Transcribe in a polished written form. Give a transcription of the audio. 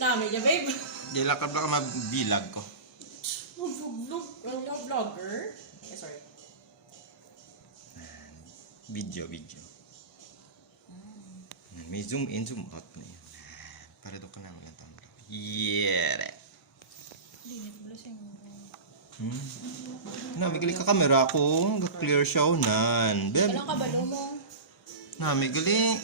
namin niya, babe. Di lakad ka mabilag ko. Vlog, vlogger. Eh, sorry. Video. May zoom in, zoom out na yan. Para doon ka na ulang tambla. Yeah! Namigali ka kamera ko. Clear siya unan. Walang kabalo mo. Namigali.